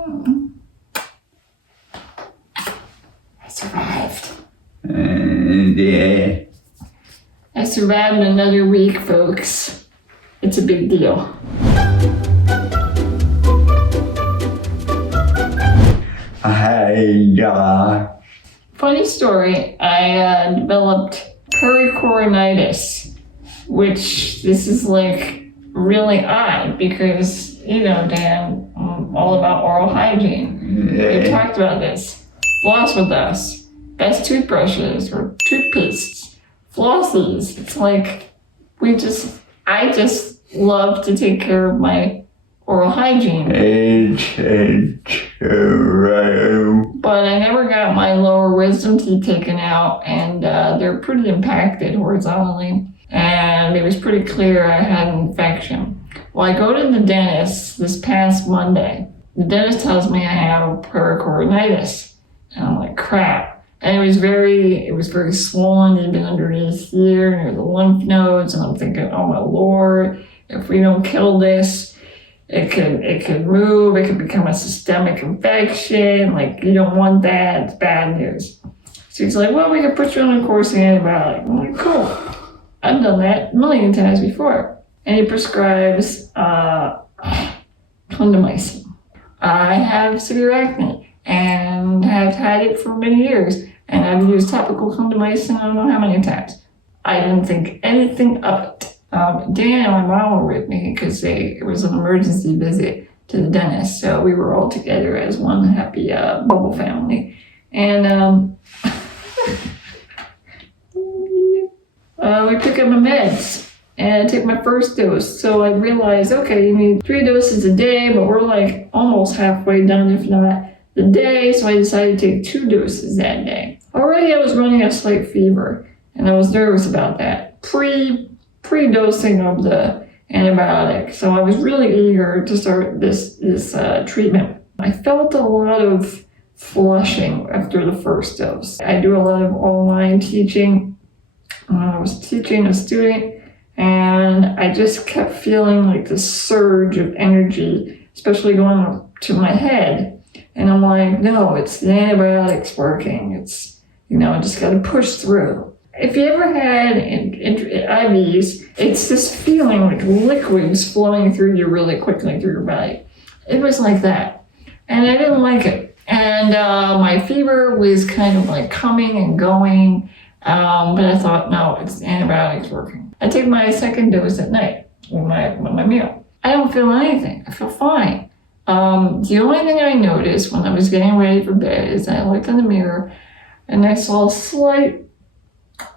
I survived. Yeah. I survived another week, folks. It's a big deal. Hey, Josh. Funny story, I developed pericoronitis, which this is like really odd because, you know, Dan, I'm all about oral hygiene. We talked about this. Floss with us. Best toothbrushes or toothpastes. Flossies. It's like I just love to take care of my oral hygiene. It's true. But I never got my lower wisdom teeth taken out, and they're pretty impacted horizontally. And it was pretty clear I had an infection. Well, I go to the dentist this past Monday. The dentist tells me I have pericoronitis. And I'm like, crap. And it was very swollen. It had been underneath here, near the lymph nodes. And I'm thinking, oh my Lord, if we don't kill this, it could move. It could become a systemic infection. Like, you don't want that. It's bad news. So he's like, well, we can put you on a course of antibiotics. I'm like, cool. I've done that a million times before. And he prescribes clindamycin. I have severe acne and have had it for many years. And I've used topical clindamycin I don't know how many times. I didn't think anything of it. Dan and my mom were with me because it was an emergency visit to the dentist. So we were all together as one happy bubble family. And we pick up my meds and I take my first dose. So I realized, okay, you need 3 doses a day, but we're like almost halfway done, if not the day. So I decided to take 2 doses that day. Already I was running a slight fever and I was nervous about that. Pre-dosing of the antibiotic. So I was really eager to start this treatment. I felt a lot of flushing after the first dose. I do a lot of online teaching. I was teaching a student and I just kept feeling like this surge of energy, especially going up to my head. And I'm like, no, it's the antibiotics working. It's, I just got to push through. If you ever had IVs, it's this feeling like liquids flowing through you really quickly through your body. It was like that. And I didn't like it. And my fever was kind of like coming and going. But I thought, no, it's antibiotics working. I take my second dose at night with my meal. I don't feel anything. I feel fine. The only thing I noticed when I was getting ready for bed is I looked in the mirror and I saw slight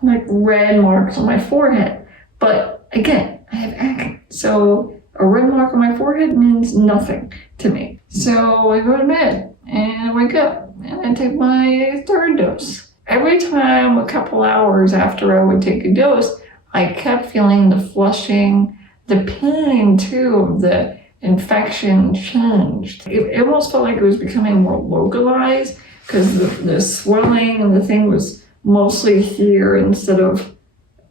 red marks on my forehead. But again, I have acne. So a red mark on my forehead means nothing to me. So I go to bed and I wake up and I take my 3rd dose. Every time, a couple hours after I would take a dose, I kept feeling the flushing, the pain too of the infection changed. It almost felt like it was becoming more localized because the swelling and the thing was mostly here instead of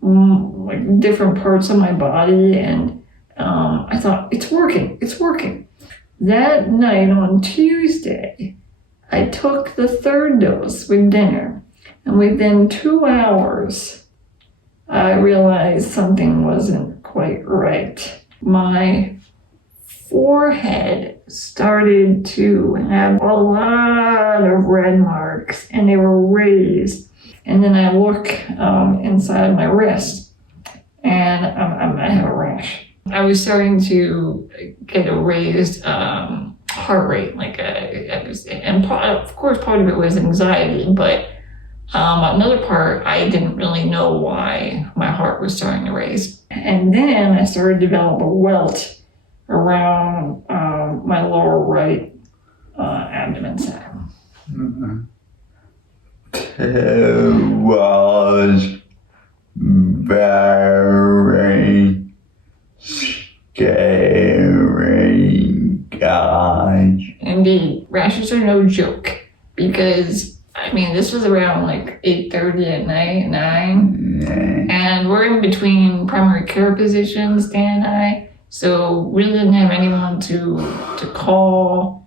like different parts of my body. And I thought, it's working. That night on Tuesday, I took the 3rd dose with dinner. And within 2 hours, I realized something wasn't quite right. My forehead started to have a lot of red marks, and they were raised. And then I look inside my wrist, and I have a rash. I was starting to get a raised heart rate, and of course part of it was anxiety, but another part, I didn't really know why my heart was starting to raise. And then I started to develop a welt around my lower right abdomen side. It was very scary, guys. Indeed, rashes are no joke because this was around 8:30 at night, 9, and we're in between primary care physicians, Dan and I, so we didn't have anyone to call.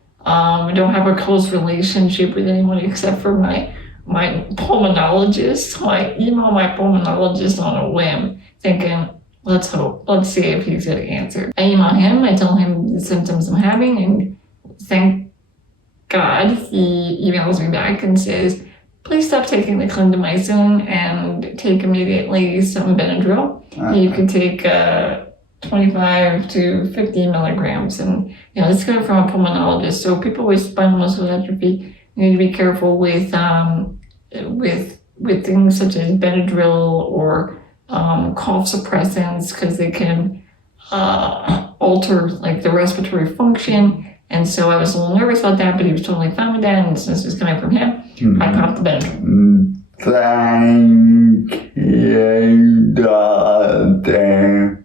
I don't have a close relationship with anyone except for my pulmonologist. So I email my pulmonologist on a whim, thinking, let's hope, let's see if he's going to answer. I email him, I tell him the symptoms I'm having, and thank God he emails me back and says, please stop taking the clindamycin and take immediately some Benadryl. You can take 25 to 50 milligrams, and it's coming from a pulmonologist. So people with spinal muscular atrophy need to be careful with things such as Benadryl or cough suppressants, because they can alter like the respiratory function. And so I was a little nervous about that, but he was totally fine with that. And since it's coming from him, I popped the Benadryl. Thank you, Doctor.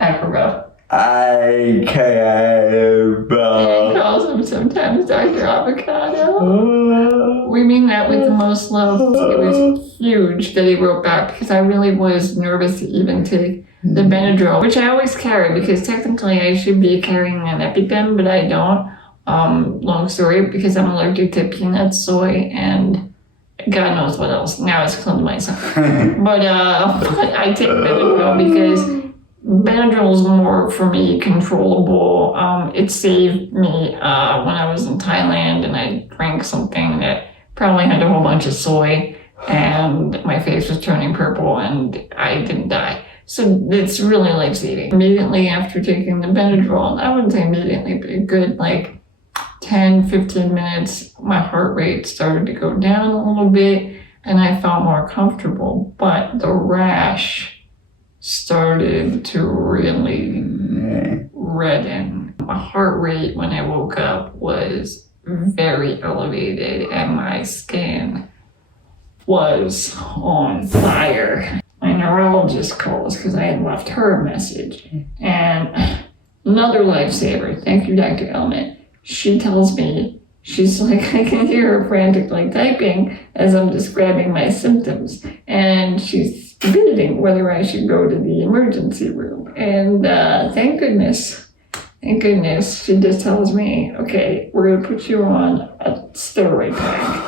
Acrobat. I care Dan calls him sometimes Dr. Avocado. We mean that with the most love. It was huge that he wrote back, because I really was nervous to even take the Benadryl, which I always carry, because technically I should be carrying an EpiPen, but I don't. Long story, because I'm allergic to peanuts, soy, and God knows what else. Now it's clindamycin. But I take Benadryl because Benadryl is more, for me, controllable. It saved me when I was in Thailand and I drank something that probably had a whole bunch of soy, and my face was turning purple and I didn't die. So it's really life-saving. Immediately after taking the Benadryl, I wouldn't say immediately, but a good 10, 15 minutes, my heart rate started to go down a little bit and I felt more comfortable. But the rash started to really redden. My heart rate when I woke up was very elevated and my skin was on fire. My neurologist calls because I had left her a message. And another lifesaver, thank you, Dr. Element. She tells me, she's like, I can hear her frantically typing as I'm describing my symptoms. And she's debating whether I should go to the emergency room. And thank goodness, she just tells me, okay, we're going to put you on a steroid pack,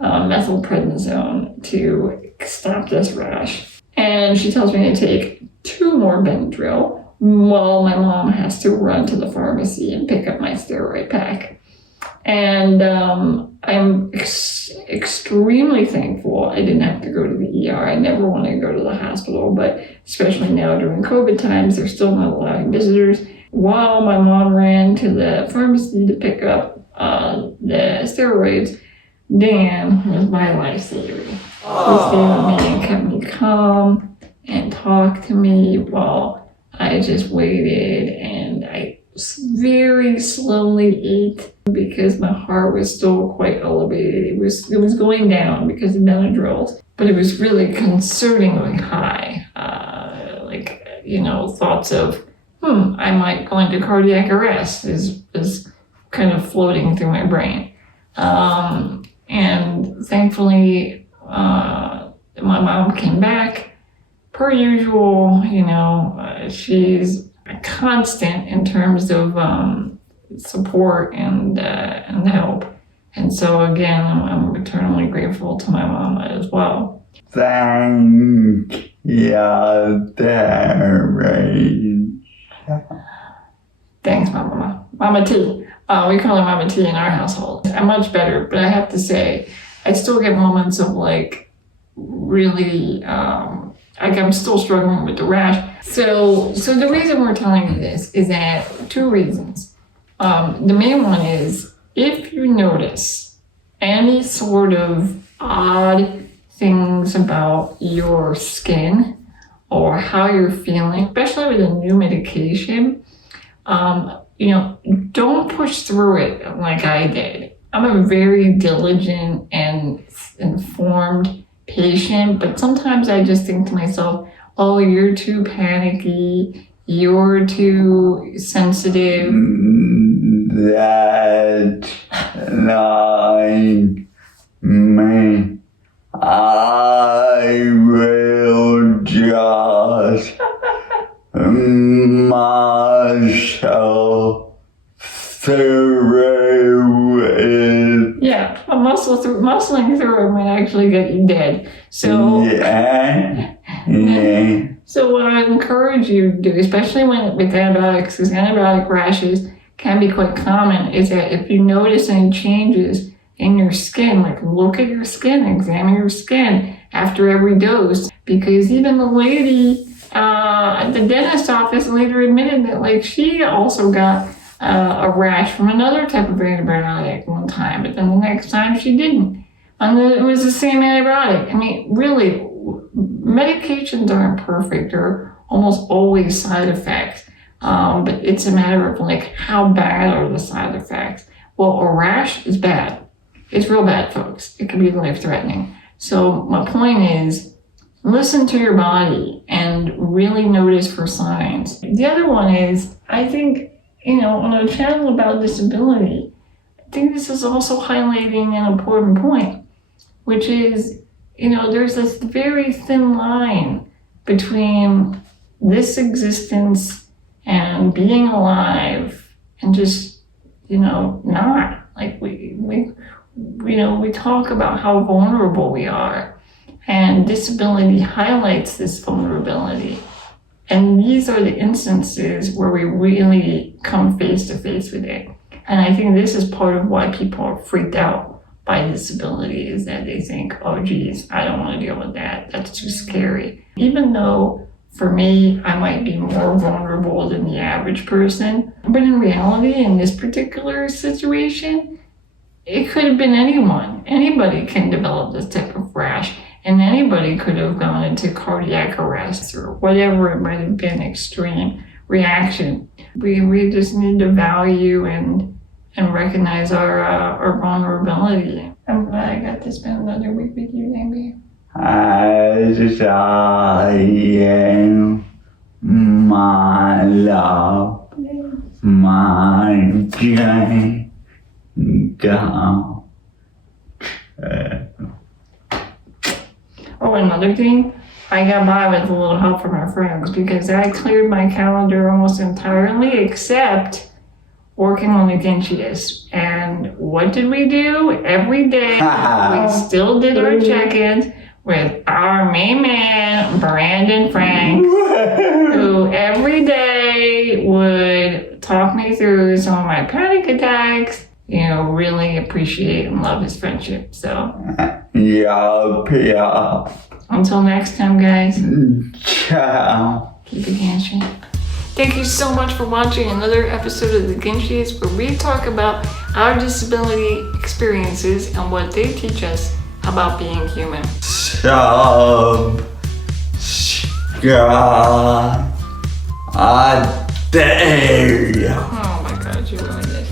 methylprednisone, to stop this rash. And she tells me to take 2 more Benadryl while my mom has to run to the pharmacy and pick up my steroid pack. And I'm extremely thankful I didn't have to go to the ER. I never want to go to the hospital, but especially now during COVID times, they're still not allowing visitors. While my mom ran to the pharmacy to pick up the steroids, Dan was my lifesaver. He stayed with me and kept me calm and talked to me while I just waited, and I very slowly ate because my heart was still quite elevated. It was going down because of Benadryl, but it was really concerningly high. Thoughts of, I might go into cardiac arrest is kind of floating through my brain. And thankfully, my mom came back. Per usual, she's a constant in terms of support and help. And so again, I'm eternally grateful to my mama as well. Thank you, Terry. Thanks, Mama. Mama T. We call her Mama T in our household. I'm much better, but I have to say, I still get moments of really, I'm still struggling with the rash. So the reason we're telling you this is that 2 reasons. The main one is, if you notice any sort of odd things about your skin or how you're feeling, especially with a new medication, don't push through it like I did. I'm a very diligent and informed patient, but sometimes I just think to myself, oh, you're too panicky, you're too sensitive. That's not me. I will just myself through it. Yeah, muscling through it might actually get you dead. So, Yeah. so what I encourage you to do, especially with antibiotics, because antibiotic rashes can be quite common, is that if you notice any changes in your skin, like look at your skin, examine your skin after every dose, because even the lady at the dentist office later admitted that like she also got a rash from another type of antibiotic one time, but then the next time she didn't. And it was the same antibiotic. I mean, really, medications aren't perfect. There are almost always side effects. But it's a matter of like, how bad are the side effects? Well, a rash is bad. It's real bad, folks. It can be life-threatening. So my point is, listen to your body and really notice for signs. The other one is, I think, on a channel about disability, I think this is also highlighting an important point, which is, there's this very thin line between this existence and being alive and just, not. Like we talk about how vulnerable we are, and disability highlights this vulnerability. And these are the instances where we really come face to face with it. And I think this is part of why people are freaked out by disability, is that they think, oh geez, I don't want to deal with that. That's too scary. Even though for me, I might be more vulnerable than the average person. But in reality, in this particular situation, it could have been anyone. Anybody can develop this type of rash. And anybody could have gone into cardiac arrest or whatever it might have been, extreme reaction. We just need to value and recognize our vulnerability. I'm glad I got to spend another week with you, Amy. As I am, my love, my God. Oh, another thing, I got by with a little help from our friends because I cleared my calendar almost entirely except working on the Ginchiest. And what did we do? Every day, we still did our check-ins with our main man, Brandon Frank, who every day would talk me through some of my panic attacks, really appreciate and love his friendship. So, yeah. Until next time, guys. Ciao. Keep it handshake. Thank you so much for watching another episode of the Ginchiest, where we talk about our disability experiences and what they teach us about being human. Subscribe. I dare you. Oh my God, you ruined it.